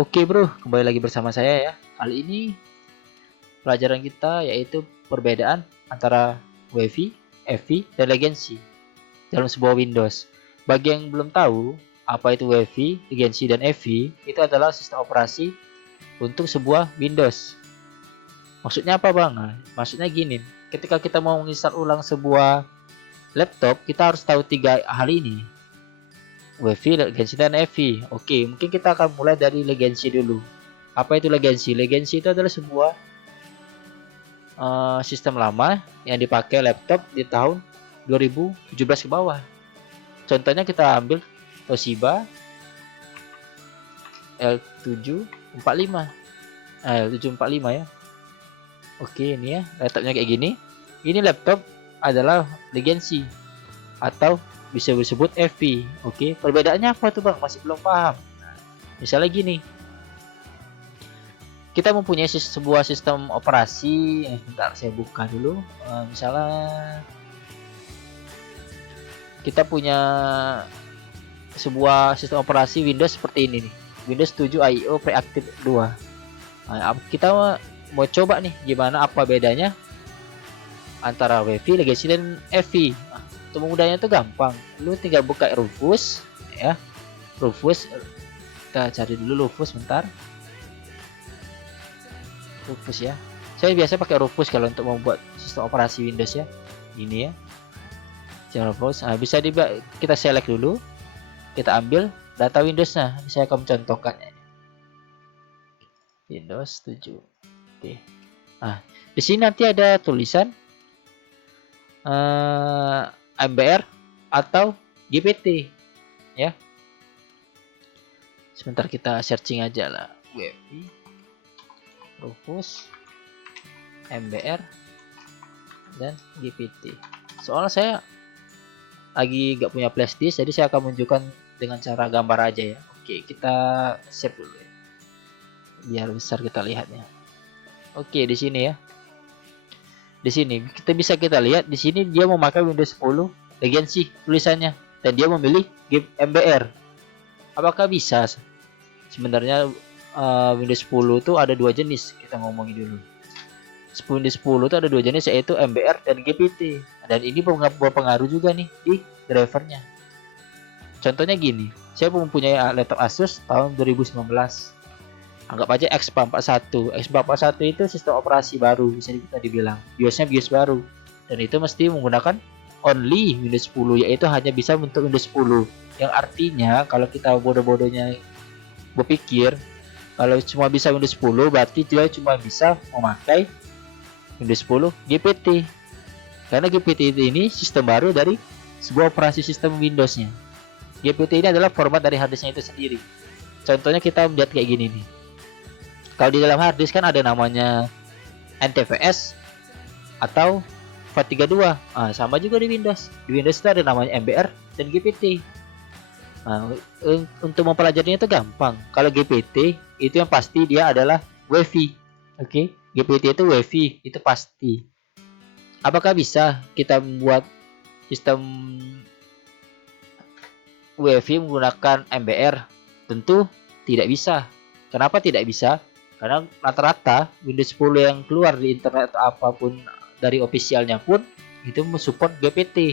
Oke bro, kembali lagi bersama saya ya. Kali ini pelajaran kita yaitu perbedaan antara WiFi, FI, dan legacy dalam sebuah Windows. Bagi yang belum tahu apa itu WiFi, legacy, dan FI, itu adalah sistem operasi untuk sebuah Windows. Maksudnya apa bang? Nah, maksudnya gini, ketika kita mau menginstal ulang sebuah laptop, kita harus tahu tiga hal ini. WiFi, legacy, dan FI. Oke, mungkin kita akan mulai dari legacy dulu. Apa itu legacy? Legacy itu adalah sebuah sistem lama yang dipakai laptop di tahun 2017 ke bawah. Contohnya kita ambil Toshiba L745. L745 ya. Oke, ini ya, laptopnya kayak gini. Ini laptop adalah legacy atau bisa disebut FI. Oke, perbedaannya apa tuh bang? Masih belum paham. Misalnya gini, kita mempunyai sebuah sistem operasi. Bentar, saya buka dulu. Misalnya kita punya sebuah sistem operasi Windows seperti ini nih, Windows 7 IO Preactive 2. Nah, kita mau coba nih gimana apa bedanya antara WiFi, legacy, dan FI. Nah, untuk memudahnya itu gampang, lu tinggal buka Rufus ya. Rufus, kita cari dulu Rufus bentar. Rufus ya, saya biasa pakai Rufus kalau untuk membuat sistem operasi Windows ya. Ini ya, Rufus. Nah, bisa kita select dulu, kita ambil data Windowsnya. Saya akan mencontohkan Windows 7. Oke. Nah, di sini nanti ada tulisan MBR atau GPT ya. Sebentar kita searching aja lah, WiFi, Rufus, MBR, dan GPT. Soalnya saya lagi gak punya flash disk, jadi saya akan menunjukkan dengan cara gambar aja ya. Oke, kita save dulu ya, biar besar kita lihatnya. Oke, di sini ya. Di sini kita lihat di sini dia memakai Windows 10 legacy tulisannya, dan dia memilih MBR. Apakah bisa? Sebenarnya Windows 10 itu ada dua jenis, kita ngomongin dulu. Windows 10 itu ada dua jenis, yaitu MBR dan GPT. Dan ini berpengaruh juga nih di drivernya. Contohnya gini, saya mempunyai laptop Asus tahun 2019. Anggap aja X441. X441 itu sistem operasi baru, bisa kita dibilang. BIOS-nya BIOS baru. Dan itu mesti menggunakan only Windows 10, yaitu hanya bisa untuk Windows 10. Yang artinya kalau kita bodoh-bodohnya berpikir kalau cuma bisa Windows 10, berarti dia cuma bisa memakai Windows 10 GPT. Karena GPT ini sistem baru dari sebuah operasi sistem Windows-nya. GPT ini adalah format dari harddisknya itu sendiri. Contohnya kita lihat kayak gini nih. Kalau di dalam harddisk kan ada namanya NTFS atau FAT32. Nah, sama juga di Windows. Di Windows itu ada namanya MBR dan GPT. Nah, untuk mempelajarinya itu gampang. Kalau GPT itu yang pasti dia adalah WiFi. Oke, GPT itu WiFi, itu pasti. Apakah bisa kita membuat sistem WiFi menggunakan MBR? Tentu tidak bisa. Kenapa tidak bisa? Karena rata-rata Windows 10 yang keluar di internet atau apapun dari officialnya pun itu mensupport GPT.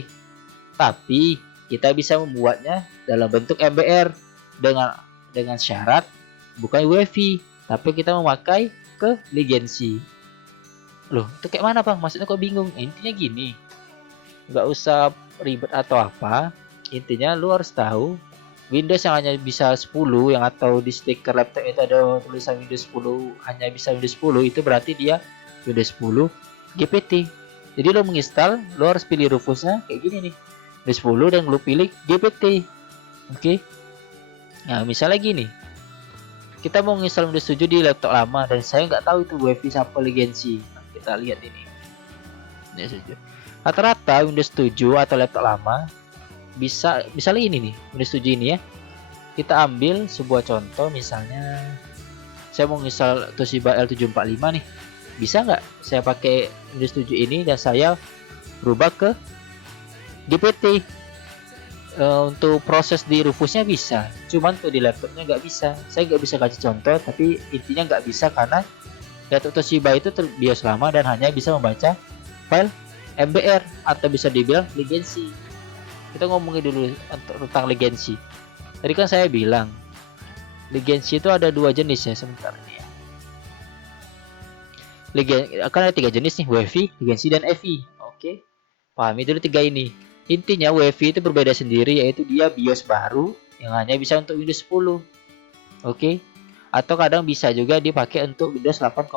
Tapi kita bisa membuatnya dalam bentuk MBR dengan syarat bukan WiFi, tapi kita memakai ke legacy. Loh, itu kayak mana bang? Maksudnya kok bingung? Intinya gini, nggak usah ribet atau apa. Intinya lu harus tahu Windows yang hanya bisa 10, yang atau di stiker laptop itu ada tulisan Windows 10 hanya bisa Windows 10, itu berarti dia Windows 10 GPT. Jadi lo menginstal, lo harus pilih Rufusnya kayak gini nih, Windows 10, dan lo pilih GPT. Oke. Nah, misalnya gini, kita mau menginstal Windows 7 di laptop lama dan saya nggak tahu itu WiFi apa legacy. Nah, kita lihat ini. Rata-rata Windows 7 atau laptop lama bisa, misalnya ini nih, Windows 7 ini ya. Kita ambil sebuah contoh, misalnya saya mau install Toshiba L745 nih. Bisa nggak saya pakai Windows 7 ini dan saya berubah ke GPT? untuk proses di Rufusnya bisa, cuman tuh di laptopnya nggak bisa. Saya nggak bisa kasih contoh, tapi intinya nggak bisa karena laptop Toshiba itu terbios lama dan hanya bisa membaca file MBR atau bisa dibilang legacy. Kita ngomongin dulu tentang legacy. Tadi kan saya bilang legacy itu ada dua jenis ya, sebentar ini ya. Akan ada tiga jenis nih, WiFi, legacy, dan EVI. Oke, pahami dulu tiga ini. Intinya WiFi itu berbeda sendiri, yaitu dia BIOS baru yang hanya bisa untuk Windows 10. Oke, atau kadang bisa juga dipakai untuk Windows 8,1,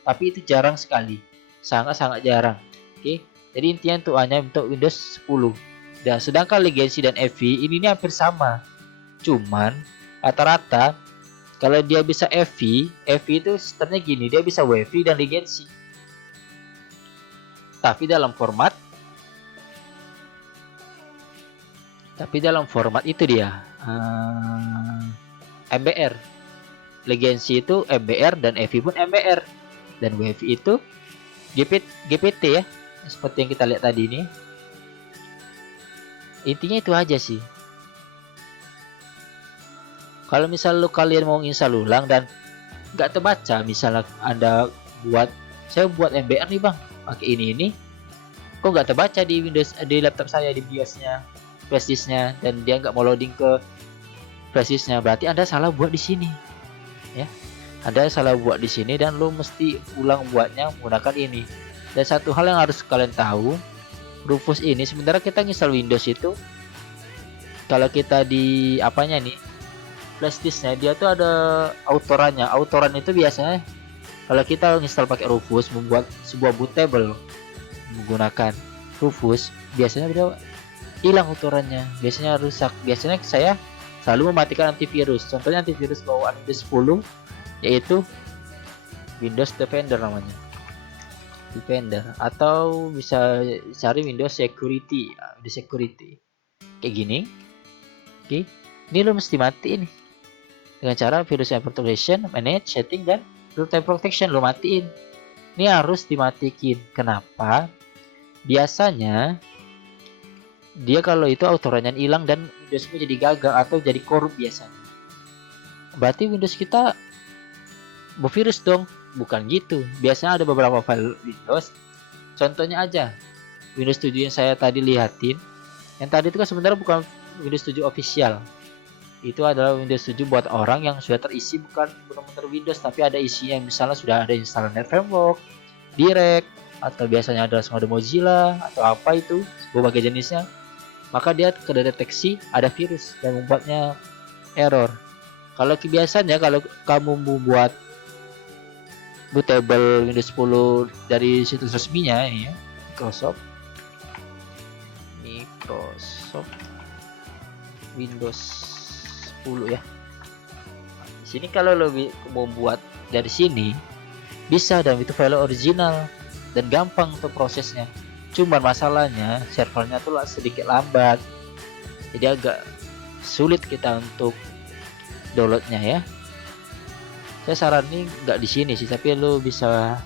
tapi itu jarang sekali, sangat-sangat jarang. Oke, jadi intinya untuk hanya untuk Windows 10. Dan sedangkan legacy dan EVI ini hampir sama, cuman rata-rata kalau dia bisa EVI itu sistemnya gini, dia bisa WiFi dan legacy, tapi dalam format itu dia MBR. Legacy itu MBR dan EVI pun MBR, dan WiFi itu GPT ya, seperti yang kita lihat tadi ini. Intinya itu aja sih. Kalau misal kalian mau install ulang dan nggak terbaca, misalnya saya buat MBR nih bang, pakai ini kok nggak terbaca di Windows, di laptop saya, di BIOS-nya, flash disk-nya, dan dia nggak mau loading ke flash disk-nya, berarti Anda salah buat di sini ya. Anda salah buat di sini dan lo mesti ulang buatnya menggunakan ini. Dan satu hal yang harus kalian tahu, Rufus ini sebenarnya kita install Windows itu, kalau kita di apanya nih, flash disk-nya, dia tuh ada autorannya. Autoran itu biasanya kalau kita install pakai Rufus, membuat sebuah bootable menggunakan Rufus, biasanya dia hilang autorannya, biasanya rusak. Biasanya saya selalu mematikan antivirus. Contohnya antivirus bawaan Windows 10, yaitu Windows Defender namanya, Defender, atau bisa cari Windows Security, Windows Security kayak gini. Oke, ini lo mesti matiin dengan cara virus protection, manage, setting, dan real time protection lo matiin. Ini harus dimatikan. Kenapa? Biasanya dia kalau itu autorannya hilang dan Windowsmu jadi gagal atau jadi korup biasanya. Berarti Windows kita bervirus dong. Bukan gitu. Biasanya ada beberapa file Windows. Contohnya aja Windows 7 yang saya tadi lihatin. Yang tadi itu kan sebenarnya bukan Windows 7 official. Itu adalah Windows 7 buat orang yang sudah terisi, bukan benar-benar Windows, tapi ada isinya, misalnya sudah ada install Net Framework, Direct, atau biasanya ada mode Mozilla atau apa itu, berbagai jenisnya. Maka dia kedeteksi ada virus dan membuatnya error. Kalau biasanya kalau kamu membuat bootable Windows 10 dari situs resminya ini ya, Microsoft Windows 10 ya. Di sini kalau lo mau buat dari sini bisa, dan itu file original dan gampang untuk prosesnya. Cuman masalahnya servernya tuh sedikit lambat, jadi agak sulit kita untuk downloadnya ya. Saya saranin nggak di sini sih, tapi lo bisa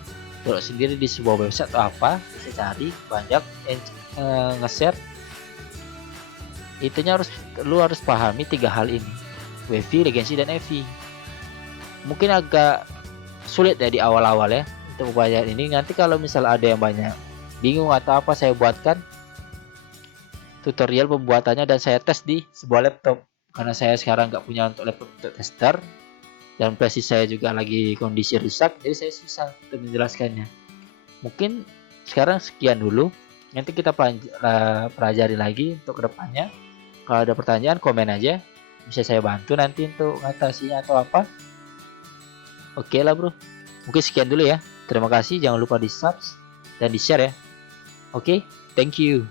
download sendiri di sebuah website atau apa, bisa cari banyak nge-share. Itunya lu harus pahami tiga hal ini, WiFi, legacy, dan EVI. Mungkin agak sulit ya di awal-awal ya untuk belajar ini. Nanti kalau misal ada yang banyak bingung atau apa, saya buatkan tutorial pembuatannya dan saya tes di sebuah laptop, karena saya sekarang nggak punya untuk laptop untuk tester dan flash saya juga lagi kondisi rusak, jadi saya susah untuk menjelaskannya. Mungkin sekarang sekian dulu, nanti kita pelajari lagi untuk kedepannya. Kalau ada pertanyaan komen aja, bisa saya bantu nanti untuk ngatasinya atau apa. Oke lah bro, mungkin sekian dulu ya. Terima kasih, jangan lupa di subscribe dan di share ya. Oke, thank you.